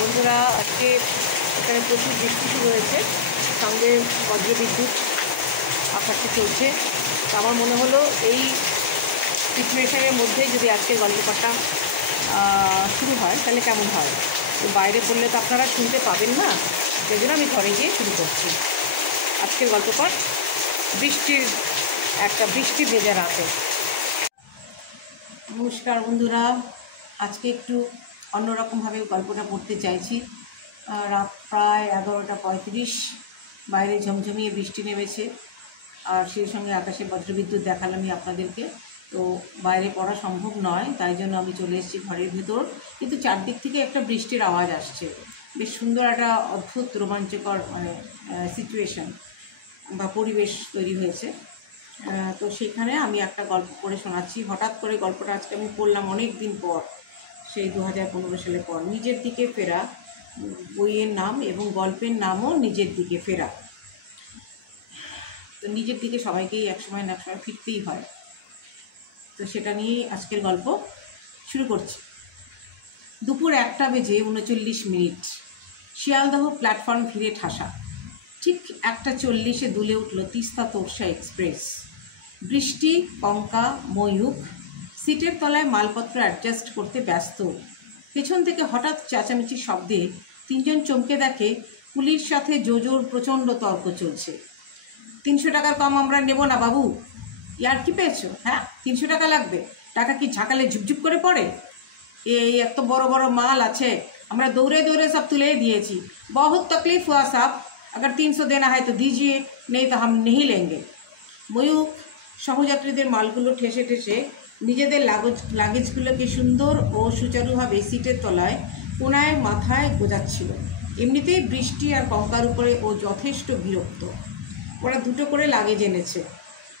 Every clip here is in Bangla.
বন্ধুরা, আজকে এখানে প্রচুর বৃষ্টি শুরু হয়েছে, সঙ্গে বজ্রবিদ্যুৎ আকাশে চলছে। তো আমার মনে হলো এই সিচুয়েশনের মধ্যেই যদি আজকের গল্পটা শুরু হয় তাহলে কেমন হয়। তো বাইরে পড়লে তো আপনারা শুনতে পাবেন না, সেই জন্য আমি ঘরে গিয়ে শুরু করছি আজকের গল্পপাঠ। বৃষ্টি ভেজা রাতে। নমস্কার বন্ধুরা, আজকে একটু অন্যরকমভাবে গল্পটা পড়তে চাইছি। রাত প্রায় 11:35, বাইরে ঝমঝমিয়ে বৃষ্টি নেমেছে, আর সেই সঙ্গে আকাশে বজ্রবিদ্যুৎ দেখালামই আপনাদেরকে। তো বাইরে পড়া সম্ভব নয়, তাই জন্য আমি চলে এসেছি ঘরের ভেতর। কিন্তু চারদিক থেকে একটা বৃষ্টির আওয়াজ আসছে, বেশ সুন্দর একটা অদ্ভুত রোমাঞ্চকর সিচুয়েশন বা পরিবেশ তৈরি হয়েছে। তো সেখানে আমি একটা গল্প পড়ে শোনাচ্ছি। হঠাৎ করে গল্পটা আজকে আমি পড়লাম অনেক দিন পর, সেই 2015 সালের পর। নিজের দিকে ফেরা বইয়ের নাম এবং গল্পের নামও নিজের দিকে ফেরা। তো নিজের দিকে সবাইকেই একসময় না একসময় ফিরতেই হয়। তো সেটা নিয়েই আজকের গল্প শুরু করছি। দুপুর 1:39, শিয়ালদহ প্ল্যাটফর্ম ভিড়ে ঠাসা। ঠিক 1:40 দুলে উঠল তিস্তা তোরসা এক্সপ্রেস। বৃষ্টি, কঙ্কা, ময়ূখ সিটের তলায় মালপত্র অ্যাডজাস্ট করতে ব্যস্ত। পেছন থেকে হঠাৎ চেঁচামেচির শব্দে তিনজন চমকে দেখে কুলির সাথে জোজোর প্রচণ্ড তর্ক চলছে। 300 টাকার কম আমরা নেব না বাবু। ইয়ার কি পেয়েছো? হ্যাঁ, 300 টাকা লাগবে? টাকা কি ঝাঁকালে ঝুপঝুপ করে পড়ে? এই এত বড় বড় মাল আছে, আমরা দৌড়ে দৌড়ে সব তুলে দিয়েছি। বহুত তকলিফ হুয়া সাহব, अगर 300 देना है तो दीजिए, नहीं तो हम नहीं लेंगे। ময়ূখ সহযাত্রীদের মালগুলো ঠেসে ঠেসে নিজেদের লাগেজগুলোকে সুন্দর ও সুচারুভাবে সিটের তলায় কোনায় মাথায় গোজাচ্ছিল। এমনিতেই বৃষ্টি আর কঙ্কার উপরে ও যথেষ্ট বিরক্ত। ওরা 2টো করে লাগেজ এনেছে।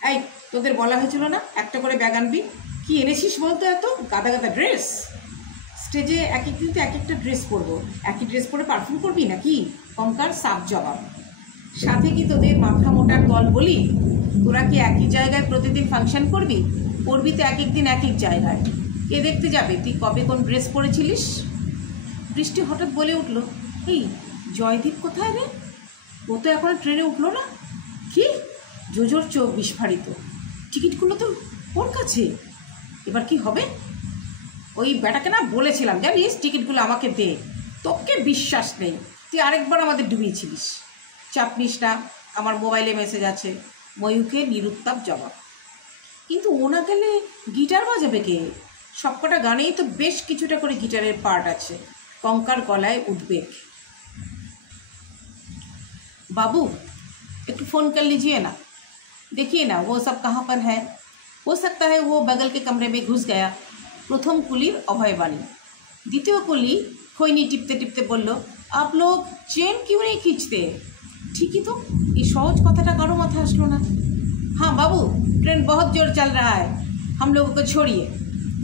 এই, তোদের বলা হয়েছিল না একটা করে ব্যাগ আনবি? কি এনেছিস বলতো? এত গাদা গাদা ড্রেস। স্টেজে এক একদিন তো এক একটা ড্রেস পরবো, একই ড্রেস পরে পারফর্ম করবি নাকি? কঙ্কার সাফ জবাব। সাথে কি তোদের মাথা মোটার দল বলি? তোরা কি একই জায়গায় প্রতিদিন ফাংশন করবি? করবি তো এক একদিন এক এক জায়গায়। কে দেখতে যাবে তুই কবে কোন ড্রেস পরেছিলিস? বৃষ্টি হঠাৎ বলে উঠল, এই জয়দীপ কোথায় রে? ও তো এখন ট্রেনে উঠলো না। কি? জোজোর চোখ বিস্ফারিত। টিকিটগুলো তো ওর কাছে, এবার কি হবে? ওই বেটাকে না বলেছিলাম জানিস, টিকিটগুলো আমাকে দে। তোকে বিশ্বাস নেই, তুই আরেকবার আমাদের ডুবিয়েছিলিস। চাপ নিস না, আমার মোবাইলে মেসেজ আছে। ময়ূখের নিরুত্তাপ জবাব। কিন্তু ও না গেলে গিটার বাজাবে কে? সবকটা গানেই তো বেশ কিছুটা করে গিটারের পার্ট আছে। কঙ্কার গলায় উদ্বেগ। बाबू एक फ़ोन कर लीजिए ना, देखिए ना वो सब कहाँ पर है। हो सकता है वो बगल के कमरे में घुस गया। प्रथम कुलिर अभयबाणी। द्वितीय कुली खैनी टिपते टिपते बोल, आप लोग चेन क्यों नहीं खींचते? ठीक ही तो, ये सहज कथाटा कारो माথায় আসলো না। हाँ बाबू, ट्रेन बहुत जोर चल रहा है, हम लोगों को छोड़िए।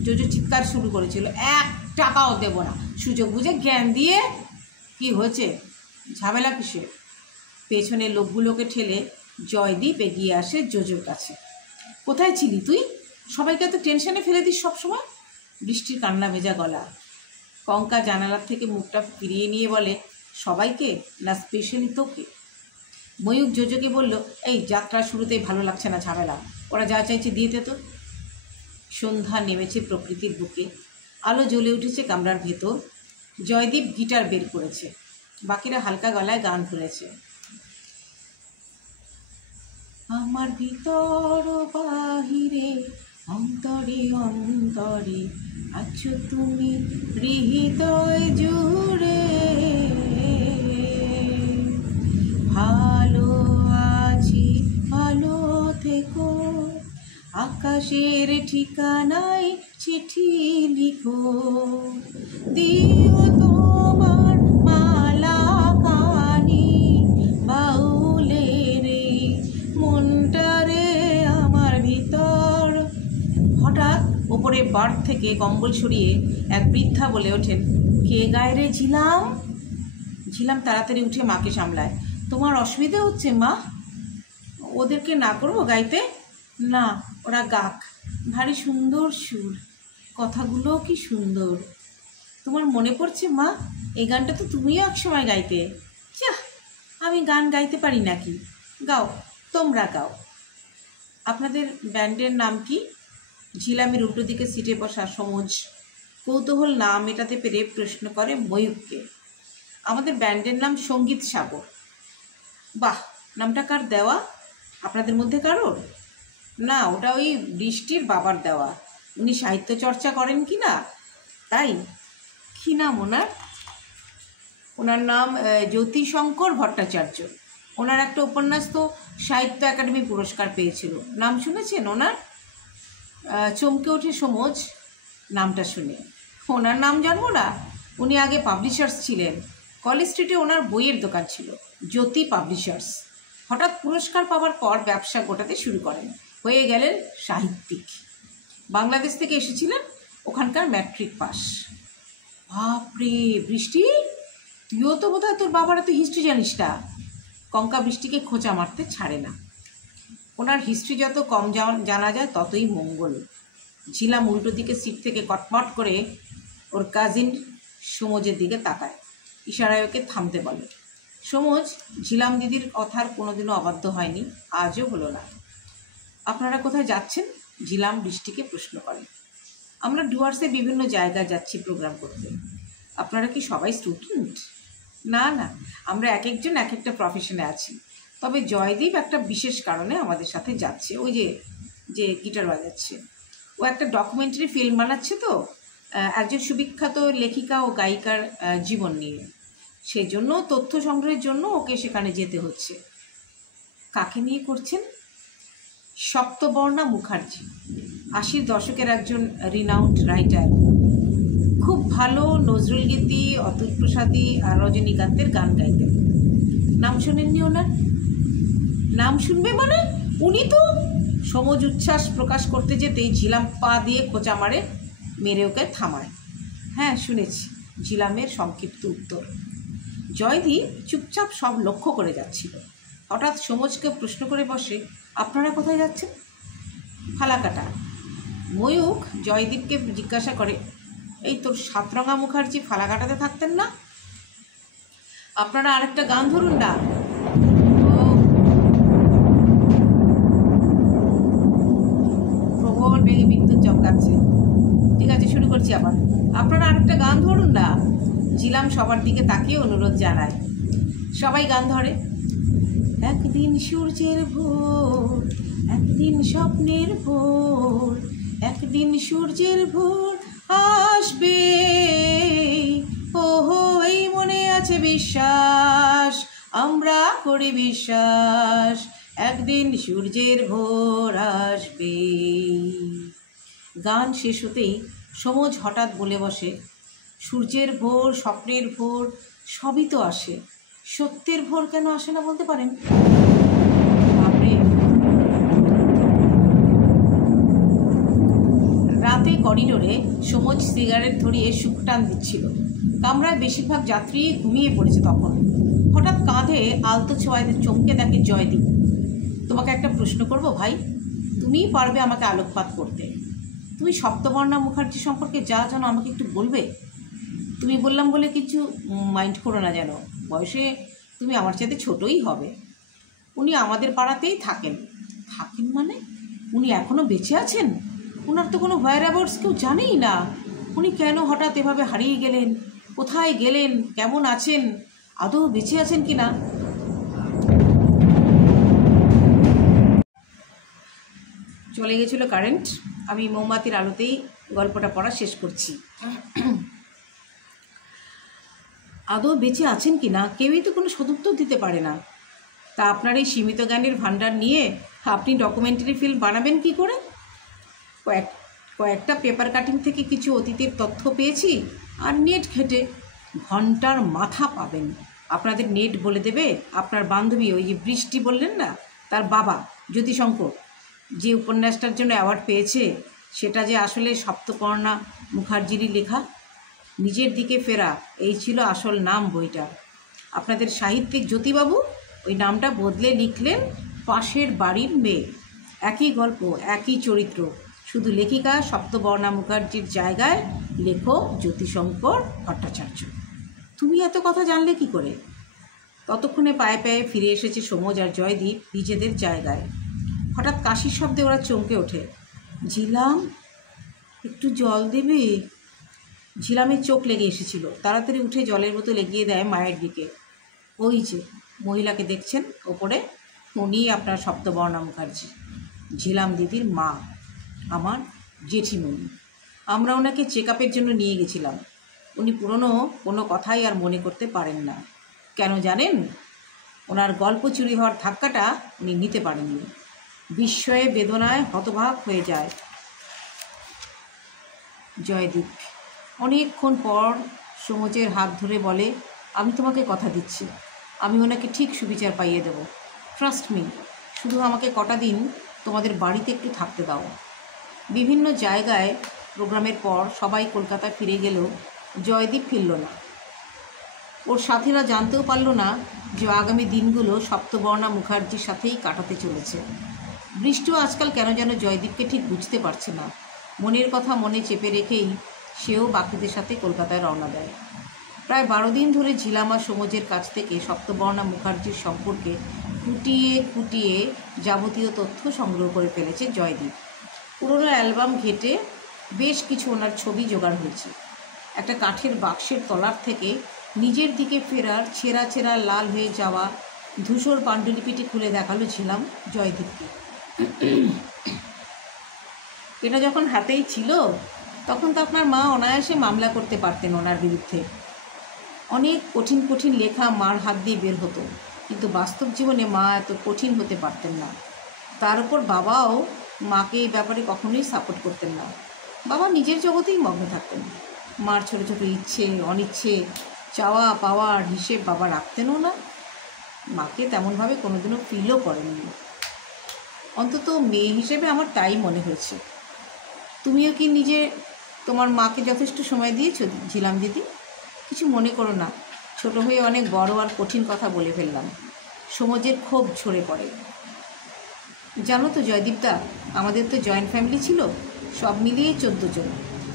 জোজো চিৎকার শুরু করেছিল, 1 টাকাও দেব না। সুযোগ বুঝে জ্ঞান দিয়ে কি হয়েছে? ঝামেলা কিসের? পেছনের লোকগুলোকে ঠেলে জয়দীপ এগিয়ে আসে জোজোর কাছে। কোথায় ছিলি তুই? সবাইকে তো টেনশনে ফেলে দিস সবসময়। বৃষ্টির কান্না ভেজা গলা। কঙ্কা জানালার থেকে মুখটা ফিরিয়ে নিয়ে বলে, সবাইকে না স্পেশালি তোকে? ময়ূখ জোজোকে বলল, এই যাত্রার শুরুতেই ভালো লাগছে না ঝামেলা, ওরা যা চাইছে দিয়ে দে তো। সন্ধ্যা নেমেছে প্রকৃতির বুকে, আলো জ্বলে উঠেছে কামরার ভেতর। জয়দীপ গিটার বের করেছে, বাকিরা হালকা গলায় গান তুলেছে। আমার ভিতর বাহিরে অন্তরে অন্তরে আছো তুমি হৃদয় জুড়ে। ভালো আছি, ভালো থেকো, আকাশের ঠিকানায় চিঠি লিখো। দিও তোমার মালা কানি বাউলের মনটারে আমার ভিতর। হঠাৎ ওপরে বার্থ থেকে কম্বল সরিয়ে এক বৃদ্ধা বলে ওঠেন, কে গায়ে রে ঝিলাম? ঝিলাম তাড়াতাড়ি উঠে মাকে সামলায়। তোমার অসুবিধা হচ্ছে মা? ওদেরকে না করবো গাইতে? না, ওরা গাক, ভারী সুন্দর সুর, কথাগুলোও কি সুন্দর। তোমার মনে পড়ছে মা এই গানটা তো তুমিও একসময় গাইতে। যা, আমি গান গাইতে পারি নাকি? গাও, তোমরা গাও। আপনাদের ব্যান্ডের নাম কি? ঝিলামের উল্টো দিকে সিটে বসা সমজ কৌতূহল না মেটাতে পেরে প্রশ্ন করে ময়ূককে। আমাদের ব্যান্ডের নাম সঙ্গীত সাগর। বাহ, নামটা কার দেওয়া? আপনাদের মধ্যে কারোর? না, ওটা ওই বৃষ্টির বাবার দেওয়া। উনি সাহিত্য চর্চা করেন কি না, তাই। কী নাম ওনার? ওনার নাম জ্যোতিশঙ্কর ভট্টাচার্য। ওনার একটা উপন্যাস তো সাহিত্য একাডেমি পুরস্কার পেয়েছিল, নাম শুনেছেন ওনার? চমকে ওঠে সমজ নামটা শুনে। ওনার নাম জানবো না? উনি আগে পাবলিশার্স ছিলেন। কলেজ স্ট্রিটে ওনার বইয়ের দোকান ছিল, জ্যোতি পাবলিশার্স। হঠাৎ পুরস্কার পাওয়ার পর ব্যবসা গোটাতে শুরু করেন, হয়ে গেলেন সাহিত্যিক। বাংলাদেশ থেকে এসেছিলেন, ওখানকার ম্যাট্রিক পাস। বাপরে বৃষ্টি, তুইও তো বোধহয় তোর বাবার এত হিস্ট্রি জানিস না। কঙ্কা বৃষ্টিকে খোঁচা মারতে ছাড়ে না। ওনার হিস্ট্রি যত কম জানা যায় ততই মঙ্গল। ঝিলাম উল্টো দিকে সিট থেকে কটমট করে ওর কাজিন সমজের দিকে তাকায়, ইশারায় ওকে থামতে বলে। সমজ ঝিলাম দিদির কথার কোনোদিনও অবাধ্য হয়নি, আজও হলো না। আপনারা কোথায় যাচ্ছেন? ঝিলাম বৃষ্টিকে প্রশ্ন করে। আমরা ডুয়ার্সে বিভিন্ন জায়গায় যাচ্ছি প্রোগ্রাম করতে। আপনারা কি সবাই স্টুডেন্ট? না না, আমরা এক একজন এক একটা প্রফেশনে আছি। তবে জয়দীপ একটা বিশেষ কারণে আমাদের সাথে যাচ্ছে। ওই যে গিটার বাজাচ্ছে, ও একটা ডকুমেন্টারি ফিল্ম বানাচ্ছে তো, একজন সুবিখ্যাত লেখিকা ও গায়িকার জীবন নিয়ে। সেজন্য তথ্য সংগ্রহের জন্য ওকে সেখানে যেতে হচ্ছে। কাকে নিয়ে করছেন? সপ্তবর্ণা মুখার্জি, 80-র দশকের একজন রিনাউন্ড রাইটার। খুব ভালো নজরুল গীতি, অতুল প্রসাদী আর রজনীকান্তের গান গাইতেন। নাম শোনেননি ওনার? নাম শুনবে মানে? উনি তো। সমজ উচ্ছ্বাস প্রকাশ করতে যেতেই ঝিলাম পা দিয়ে খোঁচা মারে, মেরে ওকে থামায়। হ্যাঁ শুনেছি, ঝিলামের সংক্ষিপ্ত উত্তর। জয়দীপ চুপচাপ সব লক্ষ্য করে যাচ্ছিল। হঠাৎ সমজকে প্রশ্ন করে বসে, আপনারা কোথায় যাচ্ছেন? ফালাকাটা। ময়ূক জয়দীপকে জিজ্ঞাসা করে, এই তোর সাতরঙা মুখার্জি ফালাকাটাতে থাকতেন না? আপনারা আরেকটা গান ধরুন না। প্রবল বেগে বিদ্যুৎ চমকাচ্ছে। ঠিক আছে, শুরু করছি আবার। আপনারা আরেকটা গান ধরুন না। ঝিলাম সবার দিকে তাকিয়ে অনুরোধ জানায়। সবাই গান ধরে। একদিন সূর্যের ভোর, একদিন স্বপ্নের ভোর, একদিন সূর্যের ভোর আসবে, ওহো এই মনে আছে বিশ্বাস, আমরা করি বিশ্বাস, একদিন সূর্যের ভোর আসবে। গান শেষ হতেই সমজ হঠাৎ বলে বসে, সূর্যের ভোর, স্বপ্নের ভোর সবই তো আসে, সত্যের ভোর কেন আসে না বলতে পারেন? রাতে করিডোরে সমজ সিগারেট ধরিয়ে শুকটান দিচ্ছিল। কামরায় বেশিরভাগ যাত্রী ঘুমিয়ে পড়েছে তখন। হঠাৎ কাঁধে আলতো ছোঁয়ায় চমকে দেখে জয়দীপ। তোমাকে একটা প্রশ্ন করব ভাই, তুমিই পারবে আমাকে আলোকপাত করতে। তুমি সপ্তবর্ণা মুখার্জি সম্পর্কে যা জানো আমাকে একটু বলবে? তুমি বললাম বলে কিছু মাইন্ড করো না যেন, বয়সে তুমি আমার চাইতে ছোটই হবে। উনি আমাদের পাড়াতেই থাকেন। থাকেন মানে? উনি এখনও বেঁচে আছেন? ওনার তো কোনো হোয়ারঅ্যাবাউটস কেউ জানেই না। উনি কেন হঠাৎ এভাবে হারিয়ে গেলেন? কোথায় গেলেন? কেমন আছেন? আদৌ বেঁচে আছেন কি না? চলে গেছিল কারেন্ট। আমি মোমবাতির আলোতেই গল্পটা পড়া শেষ করছি। আদৌ বেঁচে আছেন কি না কেউই তো কোনো সদুত্তর দিতে পারে না। তা আপনার এই সীমিত জ্ঞানের ভাণ্ডার নিয়ে আপনি ডকুমেন্টারি ফিল্ম বানাবেন কি করে? কয়েকটা পেপার কাটিং থেকে কিছু অতীতের তথ্য পেয়েছি, আর নেট ঘেটে ঘন্টার মাথা পাবেন। আপনাদের নেট বলে দেবে আপনার বান্ধবী, ওই যে বৃষ্টি বললেন না, তার বাবা জ্যোতিশঙ্কর, যে উপন্যাসটার জন্য অ্যাওয়ার্ড পেয়েছে, সেটা যে আসলে সপ্তবর্ণা মুখার্জিরই লেখা। নিজের দিকে ফেরা, এই ছিল আসল নাম বইটা। আপনাদের সাহিত্যিক জ্যোতিবাবু ওই নামটা বদলে লিখলেন পাশের বাড়ির মেয়ে। একই গল্প, একই চরিত্র, শুধু লেখিকা সপ্তবর্ণা মুখার্জির জায়গায় লেখক জ্যোতিশঙ্কর ভট্টাচার্য। তুমি এত কথা জানলে কি করে? ততক্ষণে পায়ে পায়ে ফিরে এসেছে সমজ আর জয়দীপ নিজেদের জায়গায়। হঠাৎ কাশির শব্দে ওরা চমকে ওঠে। ঝিলাম, একটু জল দেবে? ঝিলামের চোখ লেগে এসেছিল। তাড়াতাড়ি উঠে জলের বোতল এগিয়ে দেয় মায়ের দিকে। ওই যে মহিলাকে দেখছেন ওপরে, উনিই আপনার সপ্তবর্ণা মুখার্জি, ঝিলাম দিদির মা, আমার জেঠিমণি। আমরা ওনাকে চেক আপের জন্য নিয়ে গেছিলাম। উনি পুরনো কোনো কথাই আর মনে করতে পারেন না। কেন জানেন? ওনার গল্প চুরি হওয়ার ধাক্কাটা উনি নিতে পারেননি। বিস্ময়ে বেদনায় হতবাক হয়ে যায় জয়দীপ। অনেকক্ষণ পর সমজের হাত ধরে বলে, আমি তোমাকে কথা দিচ্ছি, আমি ওনাকে ঠিক সুবিচার পাইয়ে দেব। ট্রাস্ট মি, শুধু আমাকে কটা দিন তোমাদের বাড়িতে একটু থাকতে দাও। বিভিন্ন জায়গায় প্রোগ্রামের পর সবাই কলকাতায় ফিরে গেলেও জয়দীপ ফিরল না। ওর সাথীরা জানতেও পারল না যে আগামী দিনগুলো সপ্তবর্ণা মুখার্জির সাথেই কাটাতে চলেছে। বৃষ্টিও আজকাল কেন যেন জয়দীপকে ঠিক বুঝতে পারছে না। মনের কথা মনে চেপে রেখেই সেও বাকিদের সাথে কলকাতায় রওনা দেয়। প্রায় 12 দিন ধরে ঝিলামা সমজের কাছ থেকে সপ্তবর্ণা মুখার্জির সম্পর্কে খুঁটিয়ে খুঁটিয়ে যাবতীয় তথ্য সংগ্রহ করে ফেলেছে জয়দীপ। পুরোনো অ্যালবাম ঘেঁটে বেশ কিছু ওনার ছবি জোগাড় হয়েছে। একটা কাঠের বাক্সের তলার থেকে নিজের দিকে ফেরার ছেঁড়া ছেঁড়া লাল হয়ে যাওয়া ধূসর পাণ্ডুলিপিটি খুলে দেখালো ঝিলাম জয়দীপকে। এটা যখন হাতেই ছিল তখন তো আপনার মা অনায়াসে মামলা করতে পারতেন ওনার বিরুদ্ধে। অনেক কঠিন কঠিন লেখা মার হাত দিয়ে বের হতো, কিন্তু বাস্তব জীবনে মা এত কঠিন হতে পারতেন না। তার উপর বাবাও মাকে এই ব্যাপারে কখনোই সাপোর্ট করতেন না। বাবা নিজের জগতেই মগ্ন থাকতেন। মার ছোটো ছোটো ইচ্ছে অনিচ্ছে চাওয়া পাওয়ার হিসেব বাবা রাখতেনও না। মাকে তেমনভাবে কোনোদিনও ফিলও করেননি। অন্তত মেয়ে হিসেবে আমার তাই মনে হয়েছে। তুমিও কি নিজে তোমার মাকে যথেষ্ট সময় দিয়েছো ঝিলাম দিদি? কিছু মনে করো না, ছোট হয়ে অনেক বড় আর কঠিন কথা বলে ফেললাম। সমজের ক্ষোভ ঝরে পড়ে। জানো তো জয়দীপদা, আমাদের তো জয়েন্ট ফ্যামিলি ছিল, সব মিলিয়ে 14 জন।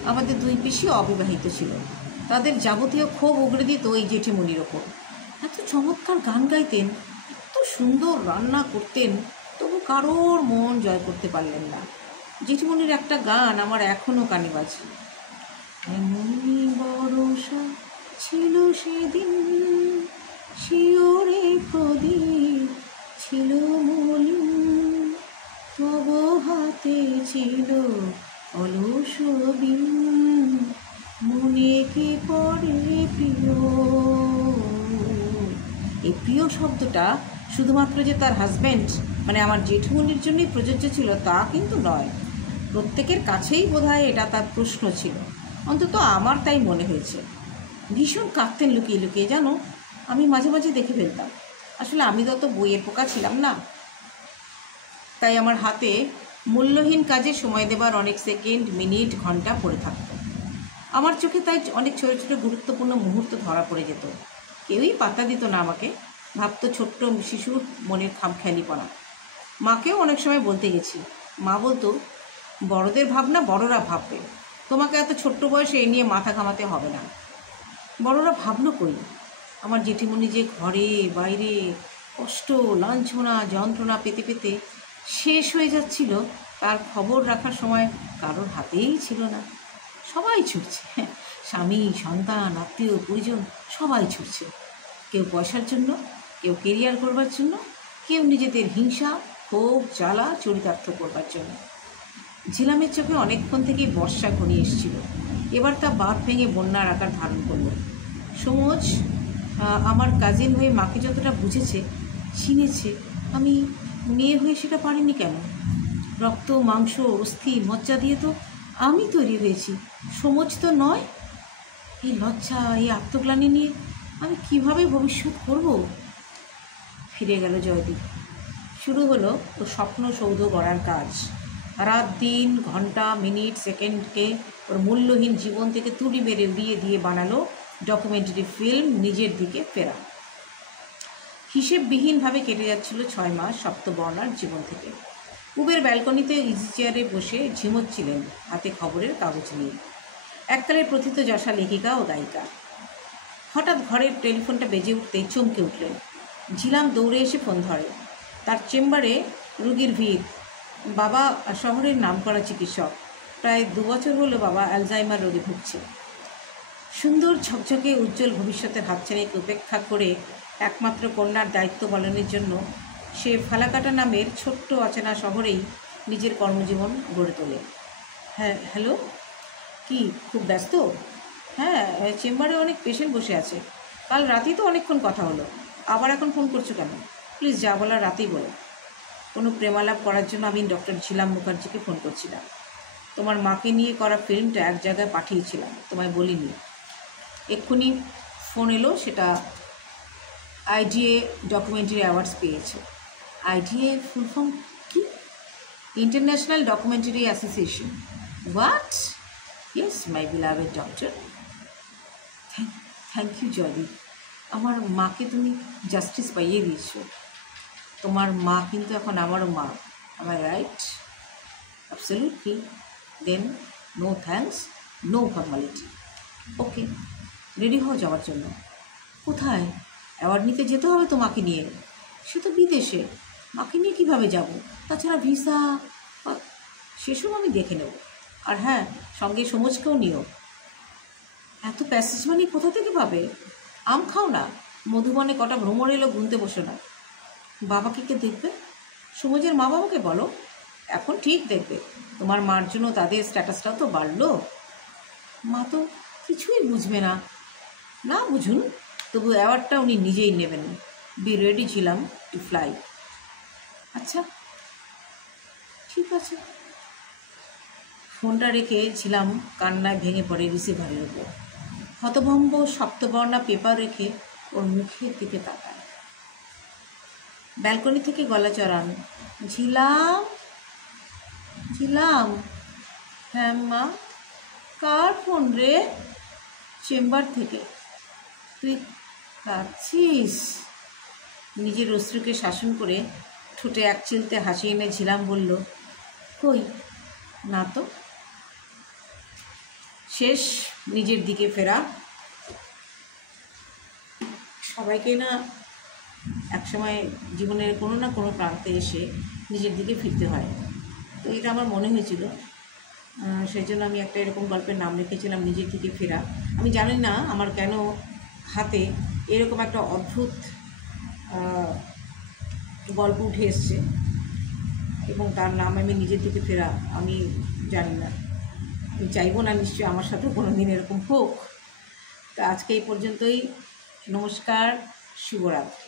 আমাদের 2 পিসিও অবিবাহিত ছিল। তাদের যাবতীয় ক্ষোভ উগড়ে দিত এই জেঠিমণির ওপর। এত চমৎকার গান গাইতেন, এত সুন্দর রান্না করতেন, তবু কারোর মন জয় করতে পারলেন না। জেঠিমণির একটা গান আমার এখনও কানে বাজে। এমনই বরষা ছিল সেদিন, শিওরে প্রদীপ ছিল মলিন, তব হাতে ছিল অলস বিন, মনে কি পড়ে প্রিয়। এই প্রিয় শব্দটা শুধুমাত্র যে তার হাজব্যান্ড মানে আমার জেঠুমনির জন্যই প্রযোজ্য ছিল তা কিন্তু নয়। প্রত্যেকের কাছেই বোধহয় এটা তার প্রশ্ন ছিল, অন্তত আমার তাই মনে হয়েছে। ভীষণ কাঁদতেন লুকিয়ে লুকিয়ে, জানো, আমি মাঝে মাঝে দেখে ফেলতাম। আসলে আমি তো অত বইয়ের পোকা ছিলাম না, তাই আমার হাতে মূল্যহীন কাজে সময় দেবার অনেক সেকেন্ড মিনিট ঘন্টা পড়ে থাকত। আমার চোখে তাই অনেক ছোটো ছোটো গুরুত্বপূর্ণ মুহূর্ত ধরা পড়ে যেত। কেউই পাত্তা দিত না আমাকে, ভাবতো ছোট্ট শিশুর মনের খামখেয়ালিপনা। মাকেও অনেক সময় বলতে গেছি। মা বলতো, বড়দের ভাবনা বড়রা ভাববে, তোমাকে এত ছোট্ট বয়সে এ নিয়ে মাথা ঘামাতে হবে না। বড়রা ভাবলো কই? আমার জেঠিমণি যে ঘরে বাইরে কষ্ট লাঞ্ছনা যন্ত্রণা পেতে পেতে শেষ হয়ে যাচ্ছিল, তার খবর রাখার সময় কারোর হাতেই ছিল না। সবাই ছুটছে, স্বামী সন্তান আত্মীয় পরিজন সবাই ছুটছে। কেউ পয়সার জন্য, কেউ কেরিয়ার করবার জন্য, কেউ নিজেদের হিংসা ক্ষোভ জ্বালা চরিতার্থ করবার জন্য। ঝিলামের চোখে অনেকক্ষণ থেকেই বর্ষা ঘনিয়ে এসেছিল। এবার তা বাঁধ ভেঙে বন্যার আকার ধারণ করল। সমজ আমার কাজিন হয়ে মাকে যতটা বুঝেছে চিনেছে, আমি মেয়ে হয়ে সেটা পারিনি কেন? রক্ত মাংস অস্থি মজ্জা দিয়ে তো আমি তৈরি হয়েছি, সমজ তো নয়। এই লজ্জা এই আত্মগ্লানি নিয়ে আমি কিভাবে ভবিষ্যৎ করব? ফিরে গেল জয়দীপ। শুরু হলো ও স্বপ্ন সৌধ গড়ার কাজ। রাত দিন ঘন্টা মিনিট সেকেন্ডকে ওর মূল্যহীন জীবন থেকে তুড়ি মেরে উড়িয়ে দিয়ে বানালো ডকুমেন্টারি ফিল্ম নিজের দিকে ফেরা। হিসেববিহীনভাবে কেটে যাচ্ছিল 6 মাস সপ্তবর্ণার জীবন থেকে। পুবের ব্যালকনিতে ইজি চেয়ারে বসে ঝিমোচ্ছিলেন, হাতে খবরের কাগজ নিয়ে। এককালের প্রথিতযশা লেখিকা ও গায়িকা। হঠাৎ ঘরের টেলিফোনটা বেজে উঠতেই চমকে উঠলেন। ঝিলাম দৌড়ে এসে ফোন ধরে। তার চেম্বারে রুগীর ভিড়। বাবা শহরের নামকরা চিকিৎসক। প্রায় 2 বছর হলো বাবা অ্যালজাইমার রোগে ভুগছে। সুন্দর ঝকঝকে উজ্জ্বল ভবিষ্যতের হাতছানিকে উপেক্ষা করে একমাত্র কন্যার দায়িত্ব পালনের জন্য সে ফালাকাটা নামের ছোট্ট অচেনা শহরেই নিজের কর্মজীবন গড়ে তোলে। হ্যাঁ, হ্যালো, কি খুব ব্যস্ত? হ্যাঁ, চেম্বারে অনেক পেশেন্ট বসে আছে। কাল রাতেই তো অনেকক্ষণ কথা হলো, আবার এখন ফোন করছো কেন? প্লিজ যা বলার রাতেই বলো। কোনো প্রেমালাপ করার জন্য আমি ডক্টর ঝিলাম মুখার্জিকে ফোন করছিলাম। তোমার মাকে নিয়ে করা ফিল্মটা এক জায়গায় পাঠিয়েছিলাম, তোমায় বলিনি। এক্ষুনি ফোন এলো, সেটা আইডিএ ডকুমেন্টারি অ্যাওয়ার্ডস পেয়েছে। আইডিএ ফুল ফর্ম কি? International documentary association. What? Yes my beloved doctor. Thank you জয়দি। আমার মাকে তুমি জাস্টিস পাইয়ে দিয়েছো। তোমার মা কিন্তু এখন আমারও মা। am I right? Absolutely. Then no thanks, no formality. Okay, ready হও যাওয়ার জন্য। কোথায়? অ্যাওয়ার্ড নিতে যেতে হবে তো মাকে নিয়ে। সে তো বিদেশে, মাকে নিয়ে কীভাবে যাব? তাছাড়া ভিসা সেসব আমি দেখে নেব। আর হ্যাঁ, সঙ্গে সমজকেও নিও। এত প্যাসেজ মানি কোথা থেকে পাবে? আম খাও না, মধুবনে কটা ভ্রমর এলো, গুনতে বসো না। বাবাকে কে দেখবে? সমজের মা বাবাকে বলো, এখন ঠিক দেখবে। তোমার মার জন্য তাদের স্ট্যাটাসটাও তো বাড়লো। মা তো কিছুই বুঝবে না। না বুঝুন, তবু অ্যাওয়ার্ডটা উনি নিজেই নেবেন। বি রেডি ছিলাম টু ফ্লাই। আচ্ছা ঠিক আছে। ফোনটা রেখে ছিলাম কান্নায় ভেঙে পড়ে রিসিভারের উপর। হতভম্ব সপ্তবর্ণা পেপার রেখে ওর মুখের দিকে তাকায়। ব্যালকনি থেকে গলা চড়ান, ঝিলাম ঝিলাম। হ্যাঁ মা। কার ফোন রে? চেম্বার থেকে। তুই কাঁদছিস? নিজের অশ্রুকে শাসন করে ঠোঁটে এক চিলতে হাসি এনে ঝিলাম বলল, কই না তো। শেষ নিজের দিকে ফেরা। সবাইকে না একসময় জীবনের কোনো না কোনো প্রান্তে এসে নিজের দিকে ফিরতে হয়। তো এটা আমার মনে হয়েছিল, সেই জন্য আমি একটা এরকম গল্পের নাম রেখেছিলাম, নিজের দিকে ফেরা। আমি জানি না আমার কেন হাতে এরকম একটা অদ্ভুত গল্প উঠে এসছে এবং তার নাম আমি নিজের দিকে ফেরা। আমি জানি না, আমি চাইবো না নিশ্চয়ই আমার সাথেও কোনো দিন এরকম হোক। তা আজকে এই পর্যন্তই। নমস্কার, শুভরাত্রি।